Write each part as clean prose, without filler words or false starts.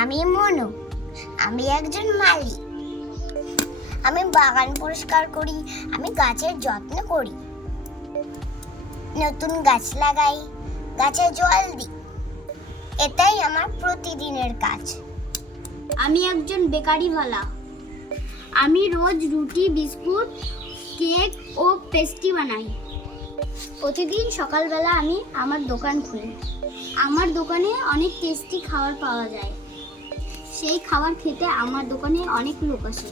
আমি মনু, আমি একজন মালি। আমি বাগান পরিষ্কার করি, আমি গাছের যত্ন করি, নতুন গাছ লাগাই, গাছে জল দিই। এটাই আমার প্রতিদিনের কাজ। আমি একজন বেকারিওয়ালা। আমি রোজ রুটি, বিস্কুট, কেক ও পেস্ট্রি বানাই। প্রতিদিন সকালবেলা আমি আমার দোকান খুলি। আমার দোকানে অনেক টেস্টি খাবার পাওয়া যায়। সেই খাবার খেতে আমার দোকানে অনেক লোক আসে।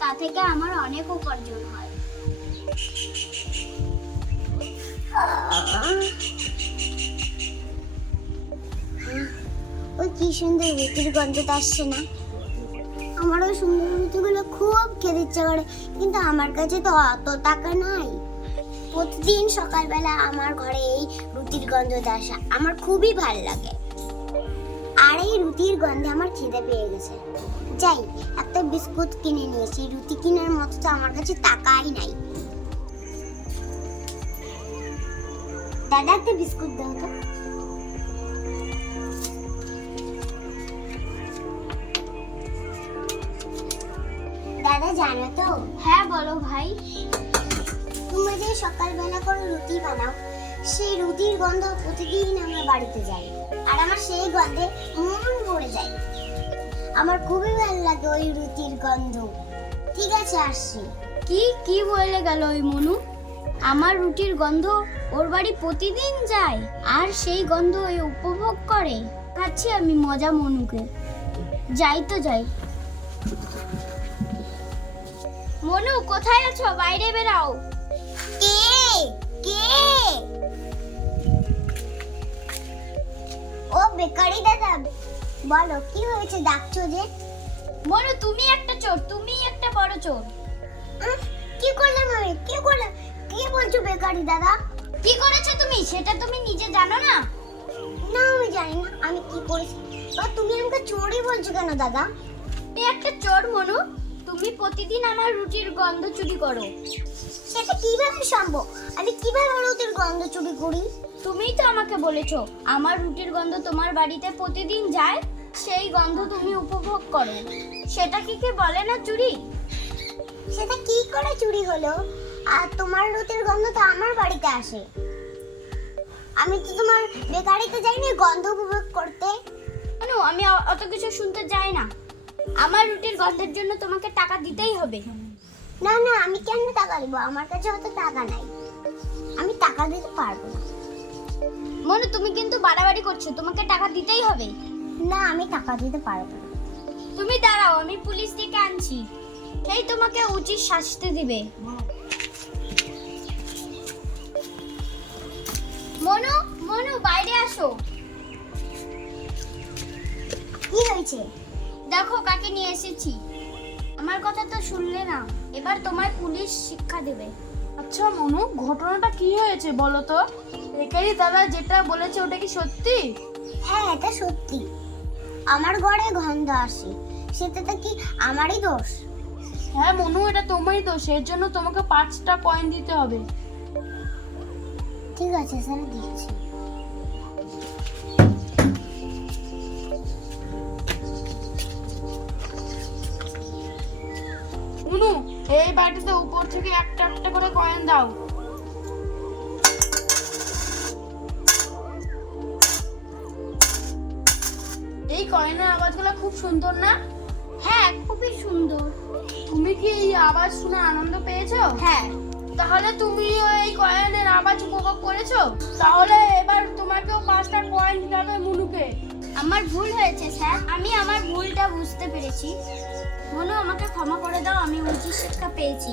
তা থেকে আমার অনেক উপার্জন হয়। ওই কি সুন্দর রুটির গন্ধটা আসছে না? আমারও সুন্দর রুটিগুলো খুব খেতে ইচ্ছা করে, কিন্তু আমার কাছে তো অত টাকা নাই। প্রতিদিন সকালবেলা আমার ঘরে এই রুটির গন্ধটা আসা আমার খুবই ভালো লাগে। আর এই রুটির গন্ধে আমার খিদে পেয়ে গেছে। যাই, একটা বিস্কুট কিনে নিয়েছি। রুটি কেনার মতো তো আমার কাছে টাকাই নাই। দাদা, একটা বিস্কুট দাও তো। দাদা, জানো তো? হ্যাঁ বলো ভাই। তুমি যে সকালবেলা করে রুটি বানাও, সেই রুটির গন্ধ প্রতিদিন আমার বাড়িতে যায়, আর আমার সেই গন্ধে মন ভরে যায়। আমার খুবই ভালো লাগে ওই রুটির গন্ধ। ঠিক আছে, আসছি। কি বলে গেল ওই মনু? আমার রুটির গন্ধ ওর বাড়ি প্রতিদিন যায়, আর সেই গন্ধ ওই উপভোগ করে। খাচ্ছি আমি মজা মনুকে। যাই তো যাই। মনু, কোথায় আছো? বাইরে বেরাও। কে কে? ও বেকারি দাদা, বলো কি হয়েছে, ডাকছো যে? মনু, তুমি একটা চোর, তুমি একটা বড় চোর। কি করলাম আমি? কি করলাম? কি বলছো বেকারি দাদা? কি করেছো তুমি সেটা তুমি নিজে জানো না? না, আমি জানি না আমি কি করেছি। তুমি আমাকে চোরই বলছো কেন দাদা? তুমি একটা চোর মনু। তুমি প্রতিদিন আমার রুটির গন্ধ চুরি করো। সেটা কিভাবে সম্ভব? আমি কিভাবে রুটির গন্ধ চুরি করি? তুমিই তো আমাকে বলেছো আমার রুটির গন্ধ তোমার বাড়িতে প্রতিদিন যায়, সেই গন্ধ তুমি উপভোগ করো। সেটা কি কে বলে না চুরি? সেটা কি করে চুরি হলো? আর তোমার রুটির গন্ধ তো আমার বাড়িতে আসে। আমি তো তোমার বেকারিতে যাইনি গন্ধ উপভোগ করতে। মনু, আমি অত কিছু শুনতে চাই না। আমার রুটির গন্ধের জন্য তোমাকে টাকা দিতেই হবে। না না, আমি কেন টাকা দিব? আমার কাছে অত টাকা নাই, আমি টাকা দিতে পারবো না। মনু, তুমি কিন্তু বাড়াবাড়ি করছো। তোমাকে টাকা দিতেই হবে। না, আমি টাকা দিতে পারবো না। তুমি দাঁড়াও, আমি পুলিশ ডেকে আনছি। সেই তোমাকে উচিত শাস্তি দিবে। মনু, মনু, বাইরে আসো। কি হয়েছে? দেখো কাকে নিয়ে এসেছি। আমার কথা তো শুনলে না, এবার তোমায় পুলিশ শিক্ষা দেবে। আচ্ছা মনু, ঘটনাটা কি হয়েছে বলো তো? বেকারি দাদা যেটা বলেছে ওটা কি সত্যি? হ্যাঁ, এটা সত্যি। আমার ঘরে গন্ধ আসে, সেটা কি আমারই দোষ? হ্যাঁ মনু, এটা তোমারই দোষ। এর জন্য তোমাকে 5টা কয়েন দিতে হবে। ঠিক আছে স্যার, দিচ্ছি। মনু, এই বাটিতে উপর থেকে একটা একটা করে কয়েন দাও। এই কয়েনের আওয়াজগুলো খুব সুন্দর না? হ্যাঁ, খুবই সুন্দর। তুমি কি এই আওয়াজ শুনে আনন্দ পেয়েছো? হ্যাঁ। তাহলে তুমি এই কয়েনের আওয়াজ উপভোগ করেছো? তাহলে এবার তোমাকেও 5টা কয়েন দিতে হবে মনুকে। আমার ভুল হয়েছে স্যার, আমি আমার ভুলটা বুঝতে পেরেছি। মনু, আমাকে ক্ষমা করে দাও, আমি উচিত শিক্ষা পেয়েছি।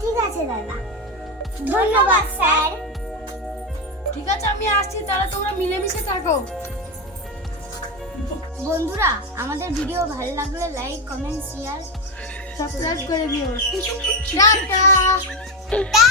ঠিক আছে দাদা, ধন্যবাদ স্যার। ঠিক আছে, আমি আসছি, তাহলে তোমরা মিলেমিশে থাকো। বন্ধুরা, আমাদের ভিডিও ভালো লাগলে লাইক, কমেন্ট, শেয়ার, সাবস্ক্রাইব করে দিও। টাটা। টাটা।